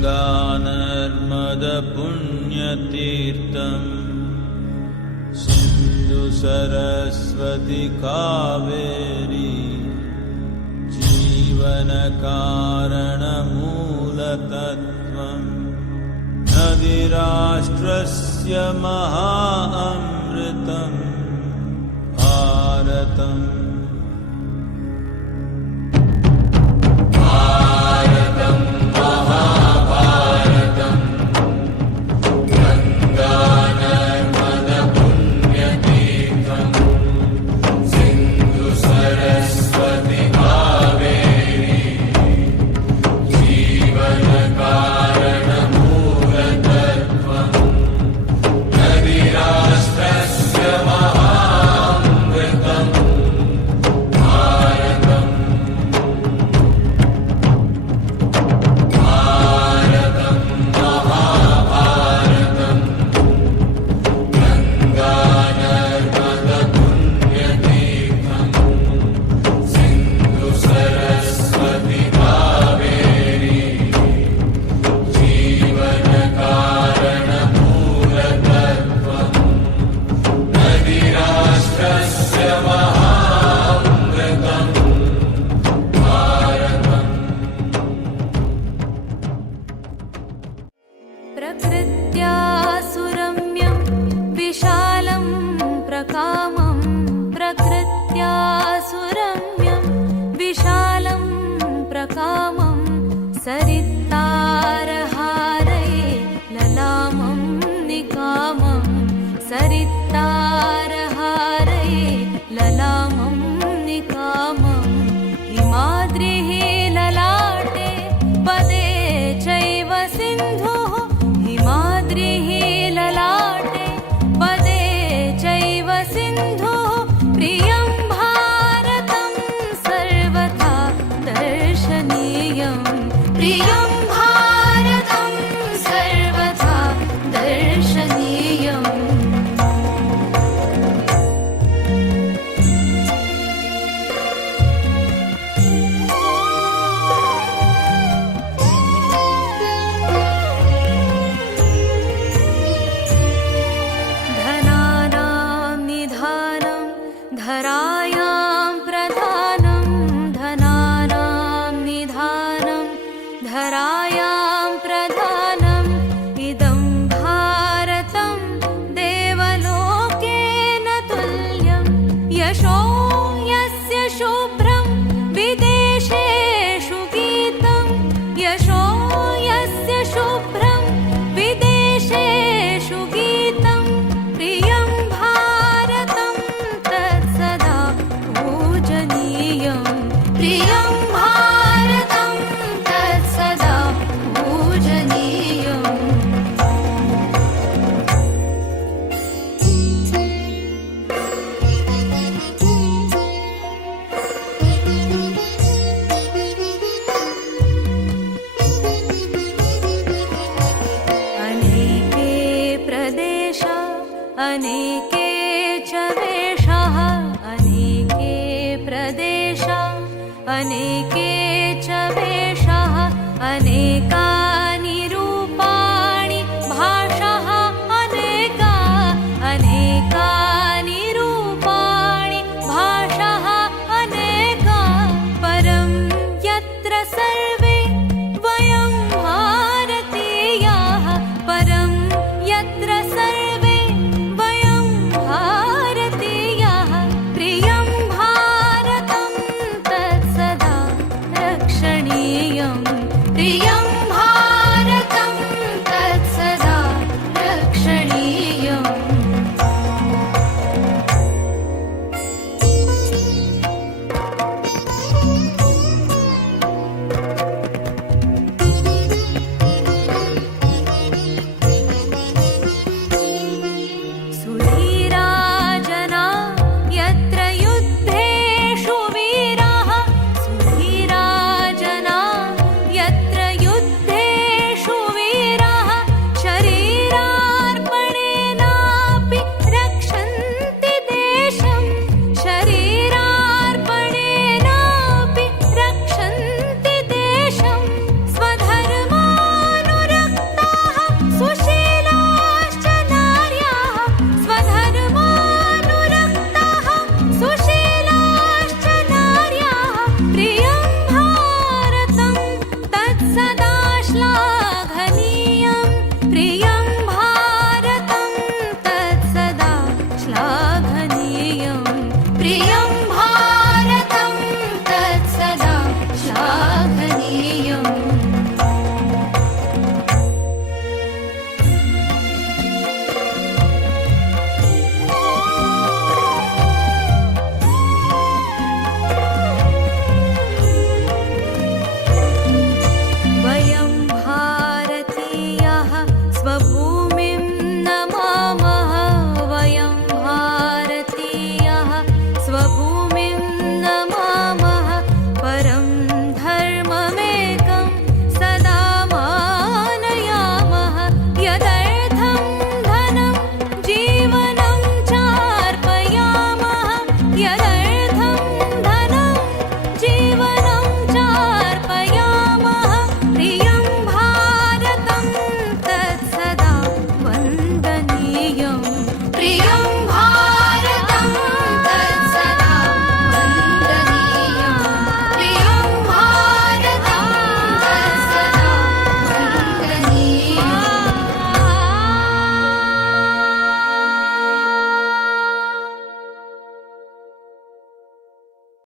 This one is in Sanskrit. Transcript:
गङ्गानर्मदपुण्यतीर्थं सिन्धु सरस्वती कावेरी जीवनकारणमूलतत्त्वं नदीराष्ट्रस्य महाअमृतं भारतम्। प्रकृत्या सुरम्यं विशालं प्रकामं प्रकृत्या सुरम्यं विशालं प्रकामं सरितारहारये ललामं निकामं सरितारहारये ललामं निकामं हिमाद्रिः ललाटे पदे चैव सिन्धुः हिमाद्रिः ललाटे पदे चैव सिन्धुः प्रियं भारतं सर्वथा दर्शनीयं प्रियं भारतं सर्वथा दर्शनीयम्। धरायां प्रधानं धनानां निधानं धरायां प्रधानम् इदं भारतं देवलोकेन तुल्यं यशो यस्य शुभ्रं विदेशेषु गीतं यशो यस्य शुभ्रं विदेशेषु गीतं प्रियं भारतं तत्सदा पूजनीयं प्रियं भारतं तत्सदा पूजनीयम्। अनेके प्रदेशा अनेके च वेषाः अनेके प्रदेशा अनेके च वेषाः अनेकानि रूपाणि भाषाः अनेका अनेकानि रूपाणि भाषाः अनेका परं यत्र सर्वे वयं भारतीयाः परं यत्र सर्वे वयं भारतीयाः प्रियं भारतं तत्सदा रक्षणीयं प्रियं भारतं तत्सदा रक्षणीयम्। सुधीरा जना यत्र युद्धेषु वीराः सुधीरा जना यत्र सदा